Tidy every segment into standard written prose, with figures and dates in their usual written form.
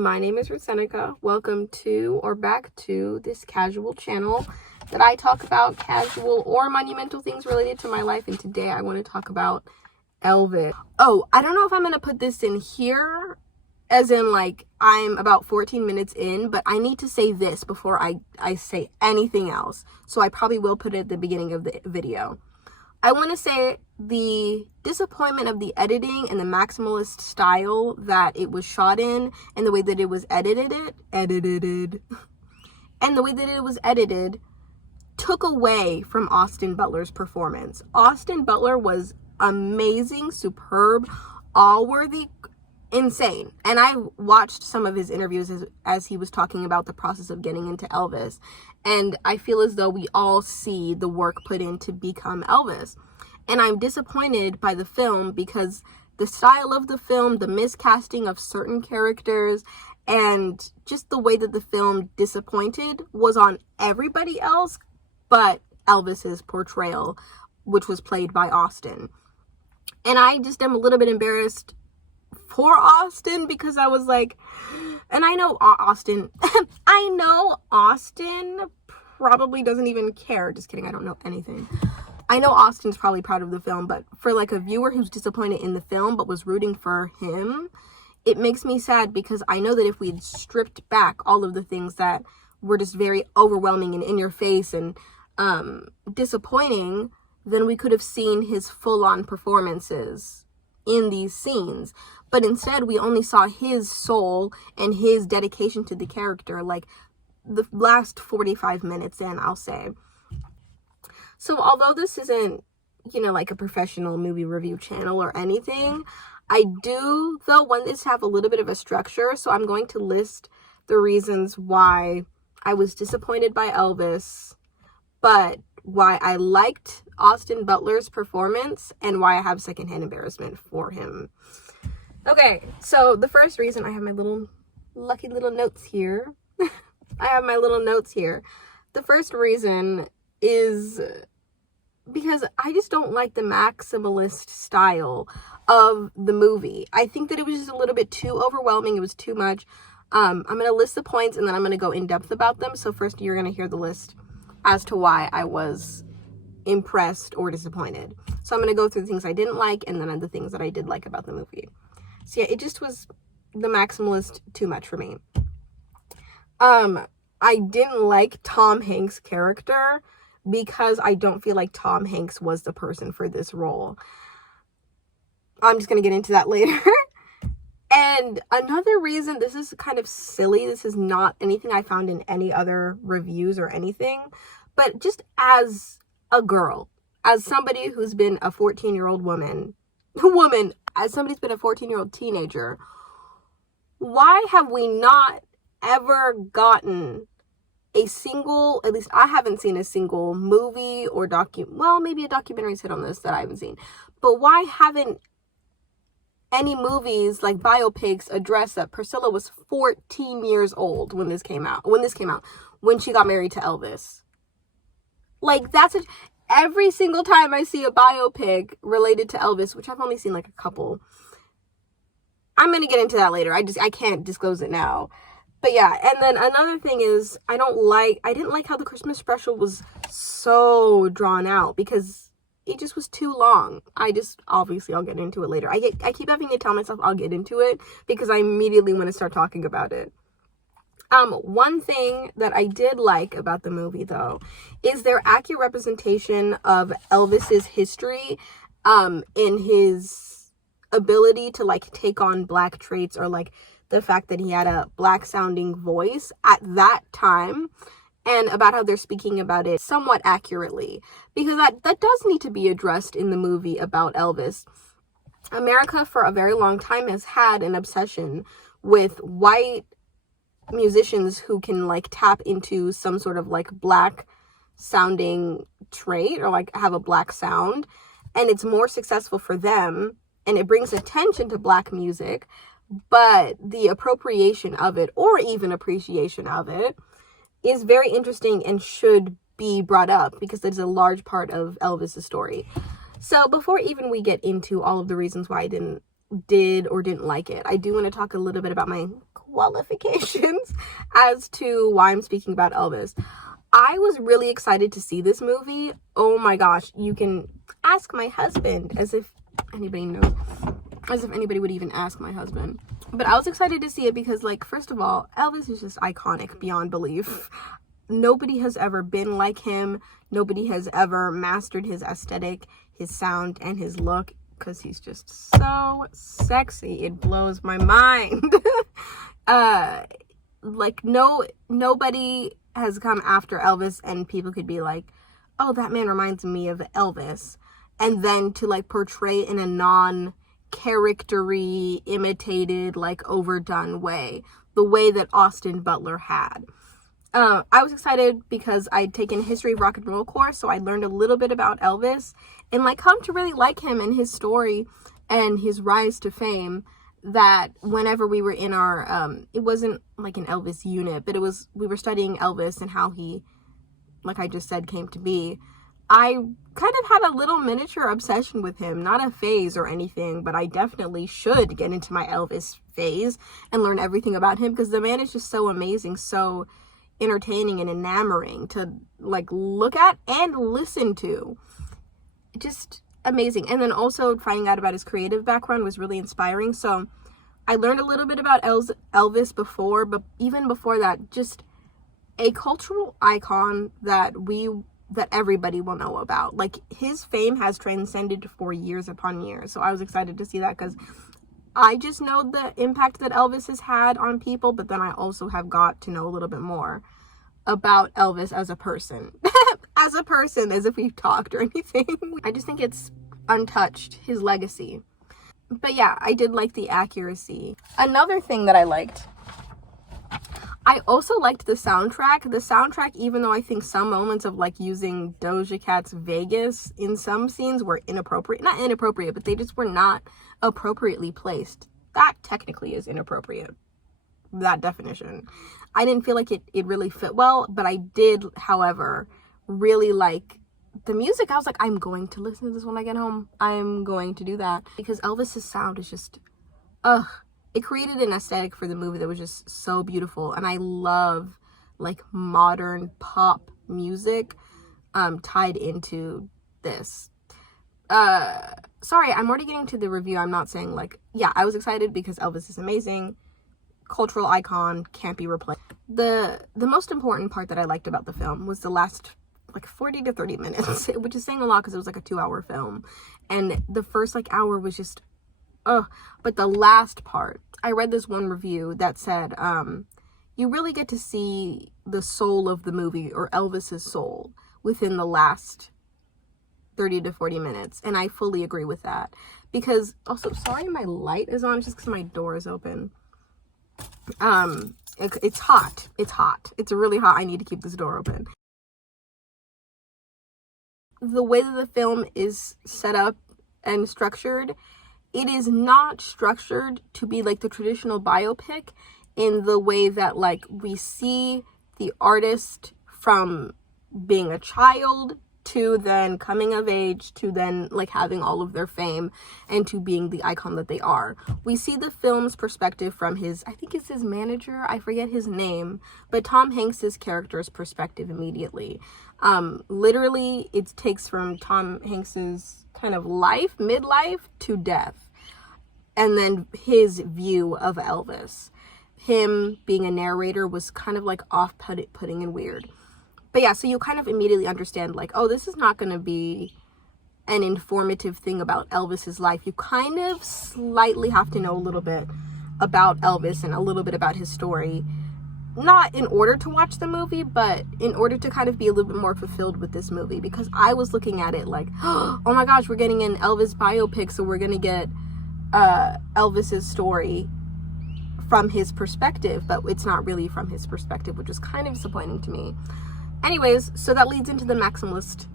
My name is Ruth. Welcome to or back to this casual channel that I talk about casual or monumental things related to my life. And today I want to talk about Elvis. Oh, I don't know if I'm going to put this in here as in like I'm about 14 minutes in, but I need to say this before I say anything else. So I probably will put it at the beginning of the video. I want to say the disappointment of the editing and the maximalist style that it was shot in and the way that it was edited took away from Austin Butler's performance. Austin Butler was amazing, superb, all-worthy, insane. And I watched some of his interviews as he was talking about the process of getting into Elvis. And I feel as though we all see the work put in to become Elvis. And I'm disappointed by the film because the style of the film, the miscasting of certain characters, and just the way that the film disappointed was on everybody else but Elvis's portrayal, which was played by Austin. And I just am a little bit embarrassed for Austin because I was like, and I know Austin probably doesn't even care. Just kidding, I don't know anything. I know Austin's probably proud of the film, but for like a viewer who's disappointed in the film but was rooting for him, it makes me sad because I know that if we'd stripped back all of the things that were just very overwhelming and in your face and disappointing, then we could have seen his full-on performances in these scenes. But instead, we only saw his soul and his dedication to the character, like the last 45 minutes in, I'll say. So although this isn't, like a professional movie review channel or anything, I do, though, want this to have a little bit of a structure. So I'm going to list the reasons why I was disappointed by Elvis, but why I liked Austin Butler's performance and why I have secondhand embarrassment for him. Okay, so the first reason, I have my little lucky little notes here. The first reason is because I just don't like the maximalist style of the movie. I think that it was just a little bit too overwhelming. It was too much. I'm going to list the points and then I'm going to go in depth about them. So first you're going to hear the list as to why I was impressed or disappointed. So I'm going to go through the things I didn't like and then the things that I did like about the movie. So yeah, it just was the maximalist too much for me. I didn't like Tom Hanks' character because I don't feel like Tom Hanks was the person for this role. I'm just going to get into that later. And another reason, this is kind of silly, this is not anything I found in any other reviews or anything, but just as a girl, as somebody who's been a 14-year-old as somebody who's been a 14-year-old teenager, why have we not ever gotten a single, at least I haven't seen a single movie or maybe a documentary's hit on this that I haven't seen, but why haven't any movies like biopics address that Priscilla was 14 years old when she got married to Elvis? Like, every single time I see a biopic related to Elvis, which I've only seen like a couple, I'm going to get into that later. I can't disclose it now. But yeah, and then another thing is I didn't like how the Christmas special was so drawn out because it just was too long. Obviously I'll get into it later. I keep having to tell myself I'll get into it because I immediately want to start talking about it. One thing that I did like about the movie, though, is their accurate representation of Elvis's history, in his ability to like take on black traits, or like the fact that he had a black sounding voice at that time, and about how they're speaking about it somewhat accurately, because that does need to be addressed in the movie about Elvis. America for a very long time has had an obsession with white musicians who can like tap into some sort of like black sounding trait or like have a black sound, and it's more successful for them and it brings attention to black music, but the appropriation of it or even appreciation of it is very interesting and should be brought up because it's a large part of Elvis's story. So before even we get into all of the reasons why I didn't did or didn't like it. I do want to talk a little bit about my qualifications as to why I'm speaking about Elvis. I was really excited to see this movie. Oh my gosh, you can ask my husband, as if anybody knows, as if anybody would even ask my husband. But I was excited to see it because, like, first of all, Elvis is just iconic beyond belief. Nobody has ever been like him. Nobody has ever mastered his aesthetic, his sound, and his look, because he's just so sexy. It blows my mind. Like, nobody has come after Elvis and people could be like, oh, that man reminds me of Elvis. And then to, like, portray in a non-charactery, imitated, like, overdone way. The way that Austin Butler had. I was excited because I'd taken a history of rock and roll course, so I learned a little bit about Elvis and, like, come to really like him and his story and his rise to fame. That whenever we were in our, it wasn't like an Elvis unit, but we were studying Elvis and how he, like I just said, came to be. I kind of had a little miniature obsession with him, not a phase or anything, but I definitely should get into my Elvis phase and learn everything about him, because the man is just so amazing, so entertaining and enamoring to, like, look at and listen to. Just amazing. And then also finding out about his creative background was really inspiring. So I learned a little bit about Elvis before, but even before that, just a cultural icon that everybody will know about. Like, his fame has transcended for years upon years. So I was excited to see that, because I just know the impact that Elvis has had on people, but then I also have got to know a little bit more about Elvis as a person. As a person, as if we've talked or anything. I just think it's untouched, his legacy. But yeah, I did like the accuracy. Another thing that I liked, I also liked the soundtrack. The soundtrack, even though I think some moments of, like, using Doja Cat's Vegas in some scenes were inappropriate. Not inappropriate, but they just were not appropriately placed. That technically is inappropriate. That definition. I didn't feel like it really fit well, but I did, however, really like the music. I was like, I'm going to listen to this when I get home. I'm going to do that. Because Elvis's sound is just, it created an aesthetic for the movie that was just so beautiful. And I love, like, modern pop music tied into this. Sorry, I'm already getting to the review. I'm not saying, like, yeah, I was excited because Elvis is amazing. Cultural icon, can't be replaced. The most important part that I liked about the film was the last, like, 40 to 30 minutes, which is saying a lot because it was like a 2-hour film. And the first, like, hour was just, but the last part, I read this one review that said, you really get to see the soul of the movie, or Elvis's soul, within the last 30 to 40 minutes. And I fully agree with that. Because, also, sorry my light is on just because my door is open. It's hot. It's really hot. I need to keep this door open. The way that the film is set up and structured, it is not structured to be like the traditional biopic in the way that, like, we see the artist from being a child to then coming of age to then, like, having all of their fame and to being the icon that they are. We see the film's perspective from his, I think it's his manager, I forget his name, but Tom Hanks's character's perspective immediately. Literally, it takes from Tom Hanks's kind of life, midlife, to death. And then his view of Elvis. Him being a narrator was kind of, like, off-putting and weird. But yeah, so you kind of immediately understand, like, oh, this is not going to be an informative thing about Elvis's life. You kind of slightly have to know a little bit about Elvis and a little bit about his story. Not in order to watch the movie, but in order to kind of be a little bit more fulfilled with this movie. Because I was looking at it like, oh my gosh, we're getting an Elvis biopic, so we're going to get Elvis's story from his perspective. But it's not really from his perspective, which was kind of disappointing to me. Anyways, so that leads into the maximalist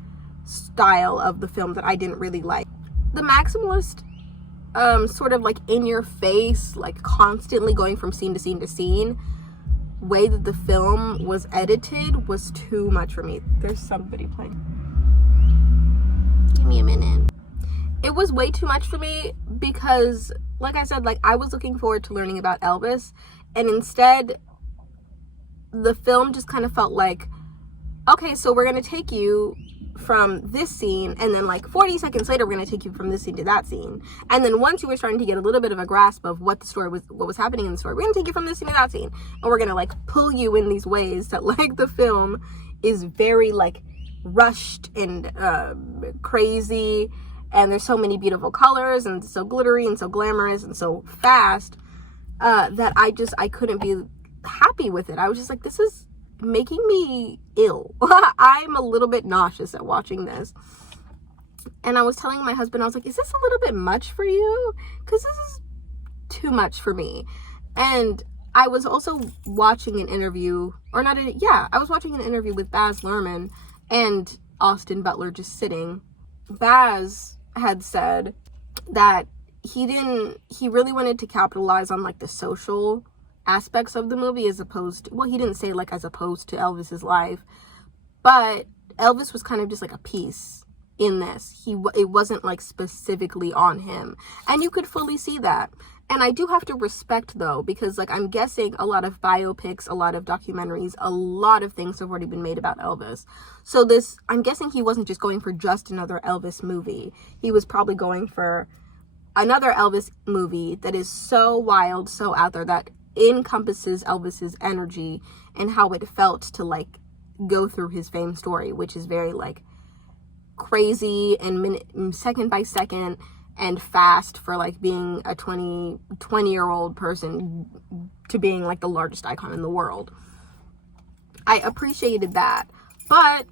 style of the film that I didn't really like. The maximalist, sort of like in your face, like constantly going from scene to scene to scene, way that the film was edited was too much for me. There's somebody playing. Give me a minute. it was way too much for me because, like I said, like, I was looking forward to learning about Elvis, and instead the film just kind of felt like, okay, so we're going to take you from this scene, and then like 40 seconds later we're going to take you from this scene to that scene, and then once you were starting to get a little bit of a grasp of what the story was, what was happening in the story, we're going to take you from this scene to that scene, and we're going to like pull you in these ways that like the film is very like rushed and crazy, and there's so many beautiful colors and so glittery and so glamorous and so fast that I couldn't be happy with it. I was just like, this is making me ill. I'm a little bit nauseous at watching this. And I was telling my husband, I was like, is this a little bit much for you? Because this is too much for me. And I was also watching an interview, I was watching an interview with Baz Luhrmann and Austin Butler just sitting. Baz had said that he really wanted to capitalize on like the social aspects of the movie as opposed to, well, he didn't say like as opposed to Elvis's life, but Elvis was kind of just like a piece in this. It wasn't like specifically on him, and you could fully see that. And I do have to respect though, because like I'm guessing a lot of biopics, a lot of documentaries, a lot of things have already been made about Elvis. So I'm guessing he wasn't just going for just another Elvis movie. He was probably going for another Elvis movie that is so wild, so out there, that encompasses Elvis's energy and how it felt to like go through his fame story, which is very like crazy and second by second and fast for like being a 20-year-old person to being like the largest icon in the world. I appreciated that, but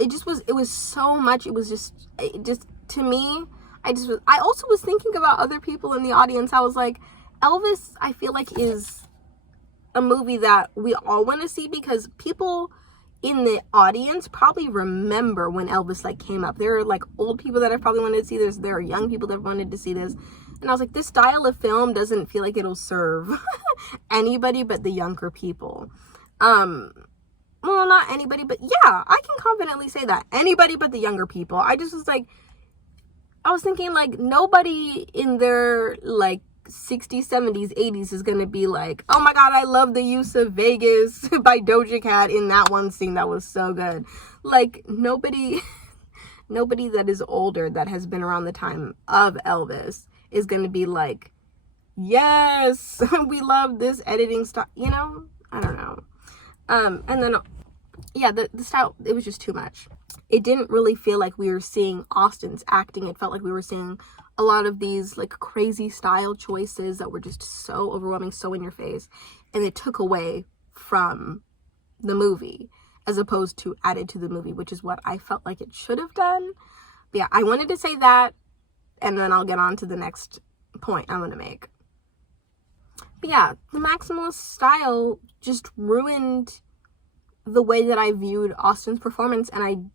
it was so much. It just to me, I also was thinking about other people in the audience. I was like, Elvis, I feel like, is a movie that we all want to see because people in the audience probably remember when Elvis like came up. There are like old people that have probably wanted to see this. There are young people that have wanted to see this. And I was like, this style of film doesn't feel like it'll serve anybody but the younger people. Well, not anybody, but yeah, I can confidently say that. Anybody but the younger people. I was thinking like nobody in their like 60s, 70s, 80s is gonna be like, oh my god, I love the use of Vegas by Doja Cat in that one scene. That was so good. Like nobody that is older that has been around the time of Elvis is gonna be like, yes, we love this editing style, you know? I don't know. And then yeah, the style, it was just too much. It didn't really feel like we were seeing Austin's acting. It felt like we were seeing a lot of these like crazy style choices that were just so overwhelming, so in your face, and it took away from the movie as opposed to added to the movie, which is what I felt like it should have done. But yeah, I wanted to say that, and then I'll get on to the next point I'm going to make. But yeah, the maximalist style just ruined the way that I viewed Austin's performance. And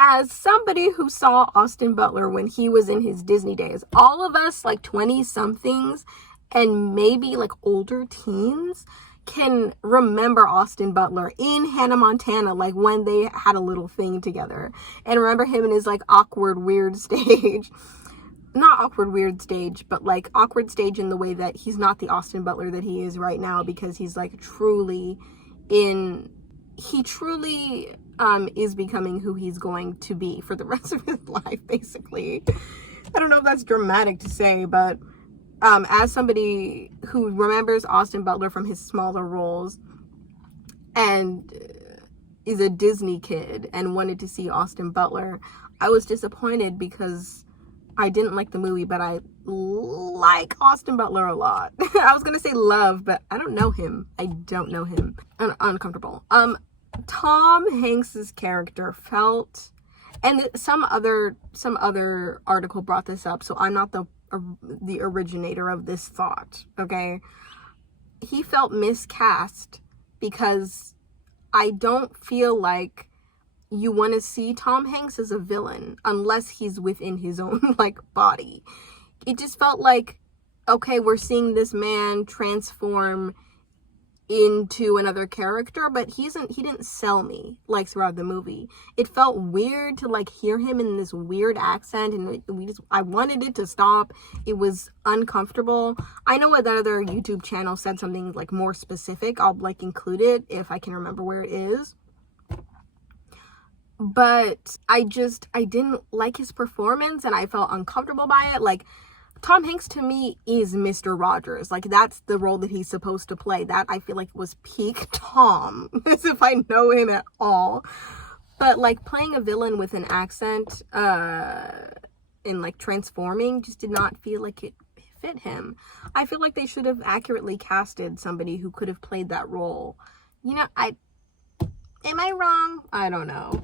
as somebody who saw Austin Butler when he was in his Disney days, all of us like 20 somethings and maybe like older teens can remember Austin Butler in Hannah Montana, like when they had a little thing together, and remember him in his like awkward weird stage. Not awkward weird stage, but like awkward stage in the way that he's not the Austin Butler that he is right now, because he's like truly is becoming who he's going to be for the rest of his life, basically. I don't know if that's dramatic to say, but as somebody who remembers Austin Butler from his smaller roles and is a Disney kid and wanted to see Austin Butler, I was disappointed because I didn't like the movie, but I like Austin Butler a lot. I was gonna say love, but I don't know him. I don't know him. I'm uncomfortable. Tom Hanks's character felt, and some other article brought this up, so I'm not the originator of this thought, okay? He felt miscast because I don't feel like you want to see Tom Hanks as a villain unless he's within his own like body. It just felt like, okay, we're seeing this man transform into another character, but he didn't sell me like throughout the movie. It felt weird to like hear him in this weird accent, and I wanted it to stop. It was uncomfortable. I know another YouTube channel said something like more specific. I'll like include it if I can remember where it is. But I didn't like his performance, and I felt uncomfortable by it. Like, Tom Hanks to me is Mr. Rogers. Like, that's the role that he's supposed to play. That I feel like was peak Tom, as if I know him at all. But like playing a villain with an accent and like transforming just did not feel like it fit him. I feel like they should have accurately casted somebody who could have played that role. You know, am I wrong? I don't know.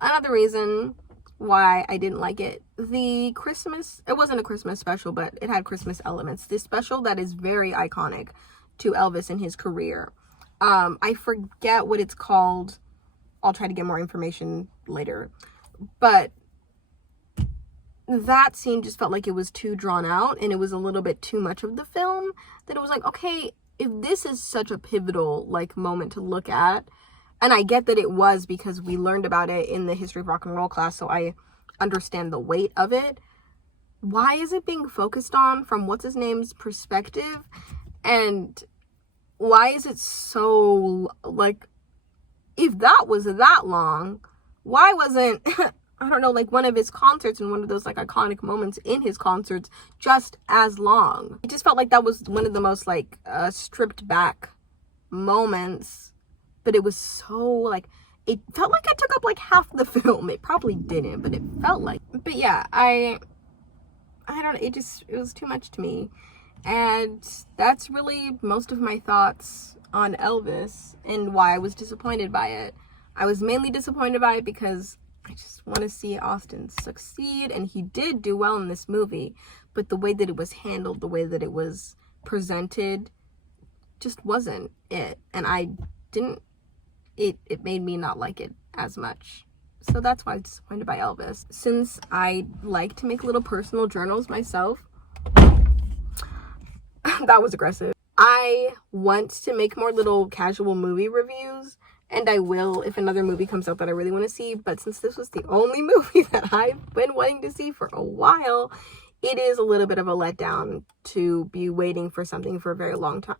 Another reason why I didn't like it, it wasn't a Christmas special, but it had Christmas elements. This special that is very iconic to Elvis in his career. I forget what it's called. I'll try to get more information later. But that scene just felt like it was too drawn out, and it was a little bit too much of the film, that it was like, okay, if this is such a pivotal like moment to look at, and I get that it was because we learned about it in the history of rock and roll class, so I understand the weight of it. Why is it being focused on from what's his name's perspective? And why is it so, like, if that was that long, why wasn't, I don't know, like one of his concerts and one of those like iconic moments in his concerts just as long? It just felt like that was one of the most like stripped back moments. But it was so, like, it felt like it took up, like, half the film. It probably didn't, but it felt like. But, yeah, I don't know. It was too much to me. And that's really most of my thoughts on Elvis and why I was disappointed by it. I was mainly disappointed by it because I just want to see Austin succeed. And he did do well in this movie. But the way that it was handled, the way that it was presented, just wasn't it. And it made me not like it as much. So that's why I'm disappointed by Elvis. Since I like to make little personal journals myself, that was aggressive. I want to make more little casual movie reviews, and I will if another movie comes out that I really want to see. But since this was the only movie that I've been wanting to see for a while, it is a little bit of a letdown to be waiting for something for a very long time,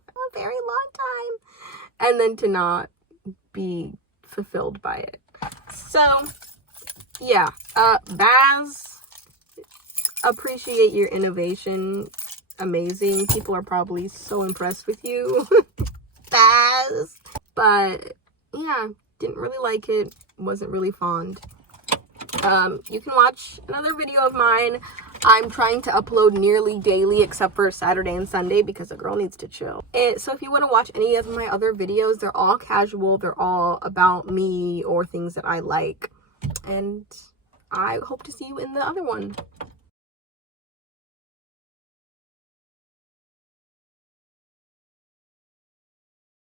and then to not be fulfilled by it. So yeah, Baz, appreciate your innovation. Amazing. People are probably so impressed with you. Baz. But yeah, didn't really like it. Wasn't really fond. You can watch another video of mine. I'm trying to upload nearly daily except for Saturday and Sunday because a girl needs to chill. So if you want to watch any of my other videos, they're all casual. They're all about me or things that I like. And I hope to see you in the other one.